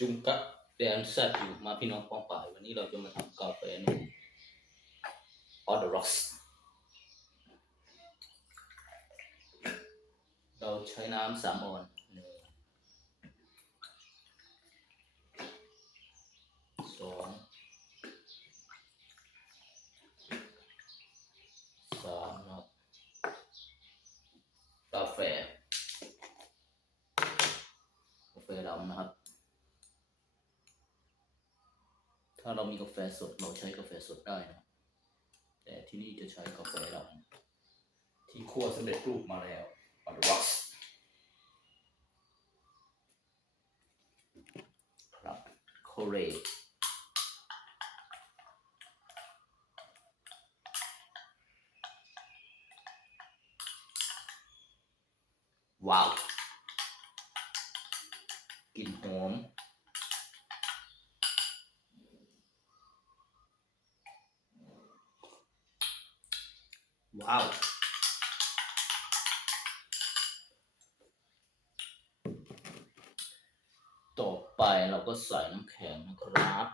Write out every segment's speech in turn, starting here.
จุงกะแดนแซดอยู่มาพี่น้องป้องป่ายวันนี้เราจะมาทำกาแฟนมออเดอร์สเราใช้น้ำสามออนหนึ่งสองสามนะกาแฟกาแฟดำนะครับ ถ้าเรามีกาแฟสดเราใช้กาแฟสดได้นะ แต่ที่นี่จะใช้กาแฟดำที่คั่วสำเร็จรูปมาแล้วออเดอร์ครับโคเรว้าวกลิ่นหอม ว้าว ต่อไปเราก็ใส่น้ำแข็งนะครับ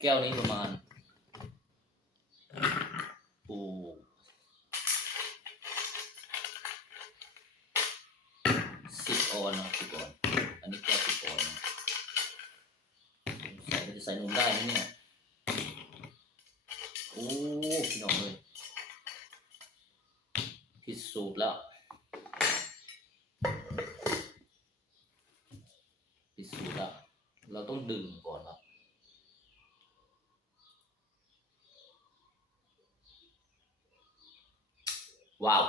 แก้วนี้ประมาณโอ้สิบออนนะสิบออน อันนี้แก้วสิบออนใส่ก็จะใส่นมได้ไหมเนี่ย พี่น้องเลยพิสูจน์แล้วพิสูจน์แล้ว เราต้องดื่มก่อนครับว้าว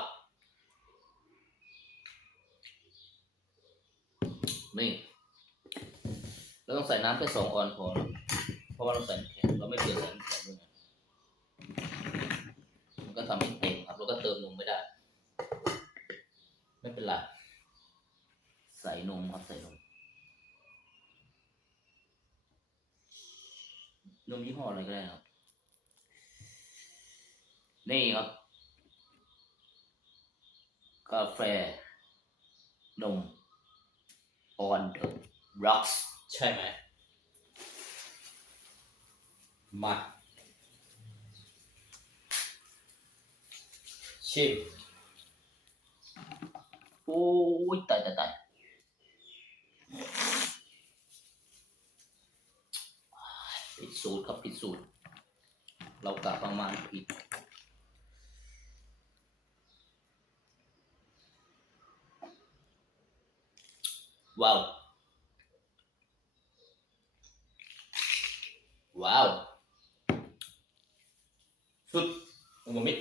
นี่ เราต้องใส่น้ำแค่สองออนพอ เพราะว่าเราใส่แข็งเราไม่เปลี่ยนใส่น้ำแข็งด้วย มันก็ทำให้เต็มครับ แล้วก็เติมนมไม่ได้ ไม่เป็นไร ใส่นมครับใส่นม นมยี่ห้ออะไรก็ได้ครับ นี่ครับ กาแฟ นม on the rocks ใช่ไหมมา ชิม โอ้ยตายตายตายผิดสูตรครับผิดสูตร เรากะประมาณผิดว้าว ว้าว สุดอุมมิต